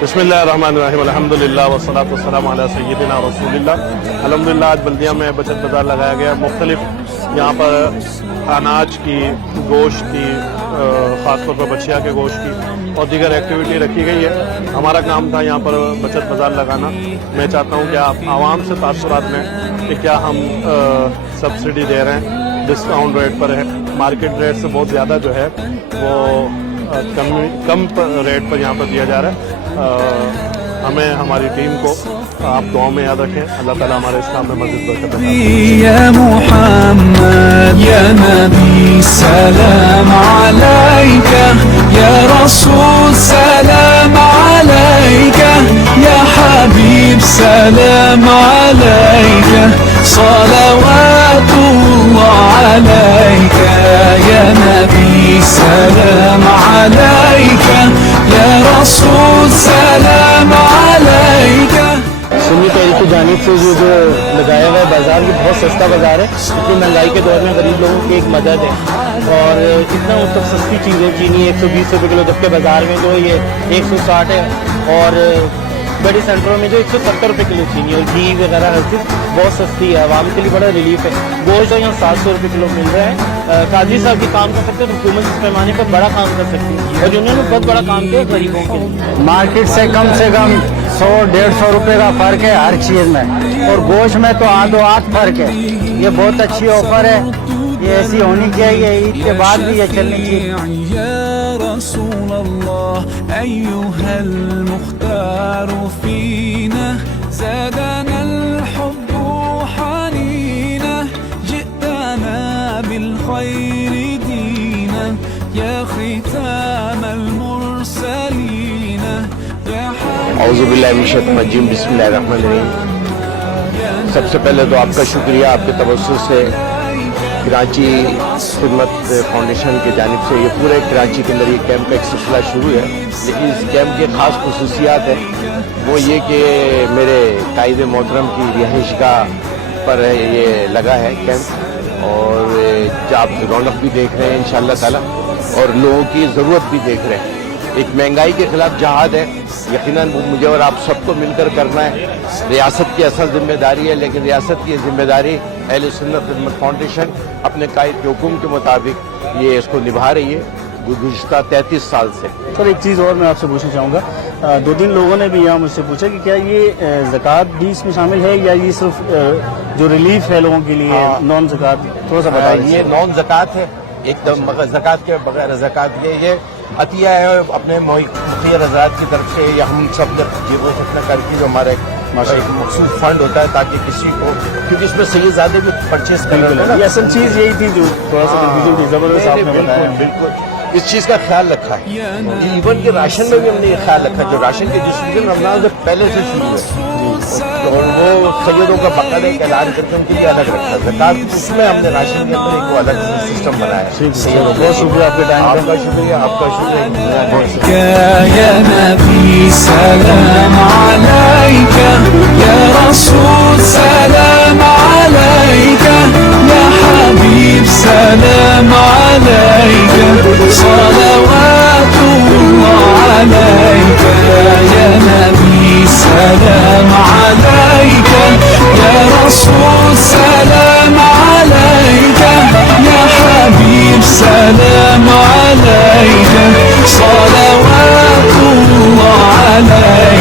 बिस्मिल्लाहिर्रहमानिर्रहीम अल्हम्दुलिल्लाह वस्सलातु वस्सलामु अला सय्यिदिना रसूलिल्लाह। अल्हम्दुलिल्लाह आज बल्दिया में बचत बाज़ार लगाया गया। मुख्तलिफ यहाँ पर अनाज की, गोश्त की, ख़ासतौर पर बछिया के गोश्त की और दीगर एक्टिविटी रखी गई है। हमारा काम था यहाँ पर बचत बाज़ार लगाना। मैं चाहता हूँ कि आप आवाम से तासुरात में कि क्या हम सब्सिडी दे रहे हैं, डिस्काउंट रेट पर है, मार्केट रेट से बहुत ज़्यादा जो है वो कम रेट पर यहाँ पर दिया जा रहा है। हमें हमारी टीम को आप दुआओं में याद रखें। अल्लाह ताला हमारे इस्लाम में मज़ीद बरकत अता फरमाए। या मुहम्मद या नबी सलाम अलैका, या रसूल सलाम अलैका, या हबीब सलाम अलैका, सलावातुल्लाह अलैका, या नबी सलाम अलैका, या रसूल सलाम अलैका। सुन्नी तहरीक की जानिब से जो लगाया हुआ बाज़ार ये बहुत सस्ता बाज़ार है। इतनी महंगाई के दौर में गरीब लोगों की एक मदद है और इतना मतलब सस्ती चीज़ें, चीनी 120 रुपये किलो, जबकि बाज़ार में जो ये 160 है और बड़े सेंटरों में जो 170 रुपये किलो चीनी और घी वगैरह हर चीज़ बहुत सस्ती है। आवाम के लिए बड़ा रिलीफ है। गोश्त यहाँ 700 रुपये किलो मिल रहा है। काजी साहब भी काम कर सकते हैं तो हुकूमत इस पैमाने पर बड़ा काम कर सकती है और जिन्होंने बहुत बड़ा काम किया गरीबों के लिए। मार्केट से कम 100-150 रुपये का फ़र्क है हर चीज़ में और गोश्त में तो आधो-आध फ़र्क है। ये बहुत अच्छी ऑफर है, ये ऐसी होनी चाहिए। ईद के बाद भी ये चलनी चाहिए। بالخير دينا يا ختام المرسلين يا औज़ु बिल्लाहि मिनश शैतानिर रजीम, बिस्मिल्लाहिर रहमानिर रहीम। सबसे पहले तो आपका शुक्रिया, आपके तवज्जुह से कराची खिदमत फाउंडेशन की जानिब से ये पूरे कराची के अंदर ये कैंप का एक सिलसिला शुरू है। लेकिन इस कैंप के ख़ास खुसूसियात है वो ये कि मेरे कायदे मोहतरम की रिहाइशगाह पर ये लगा है कैंप और आप रौनक भी देख रहे हैं इंशाअल्लाह ताला और लोगों की ज़रूरत भी देख रहे हैं। एक महंगाई के खिलाफ जहाद है, यकीनन वो मुझे और आप सबको मिलकर करना है। रियासत की असल जिम्मेदारी है, लेकिन रियासत की जिम्मेदारी अहले सुन्नत खिदमत फाउंडेशन अपने कायद के हुक्म के मुताबिक ये इसको निभा रही है गुज़िश्ता 33 साल से। सर एक चीज़ और मैं आपसे पूछना चाहूँगा, 2-3 लोगों ने भी यहाँ मुझसे पूछा कि क्या ये ज़कात भी इसमें शामिल है या ये सिर्फ जो रिलीफ है लोगों के लिए नॉन ज़कात, थोड़ा सा बताइए। ये नॉन ज़कात है एकदम, मगर ज़कात के बगैर ज़कात ये अतिया है अपने मुख्तार हज़रात की तरफ से, या हम सब जेबों से अपना करके जो हमारा एक मखसूस फंड होता है ताकि किसी को, क्योंकि इसमें सही ज़्यादा भी परचेज कर रहे हैं। असल चीज़ यही थी जो थोड़ा सा ज़बरदस्त आपने बताया। बिल्कुल इस चीज़ का ख्याल रखा है। इवन के राशन में भी हमने ये ख्याल रखा है, जो राशन के डिस्ट्रीब्यूशन रमज़ान से पहले से शुरू है तो वो सैयदों का बकायदा एक ऐलान करके उनके लिए अलग रखा है ज़कात, उसमें हमने राशन के अंदर एक अलग सिस्टम बनाया है। बहुत शुक्रिया आपके टाइम का। आपका शुक्रिया, आपका शुक्रिया। يا نبي سلام عليك، يا رسول سلام عليك، يا حبيب سلام عليك، صلوات الله عليك، يا نبي سلام عليك، يا رسول سلام عليك، يا حبيب سلام عليك، صلوات الله عليك.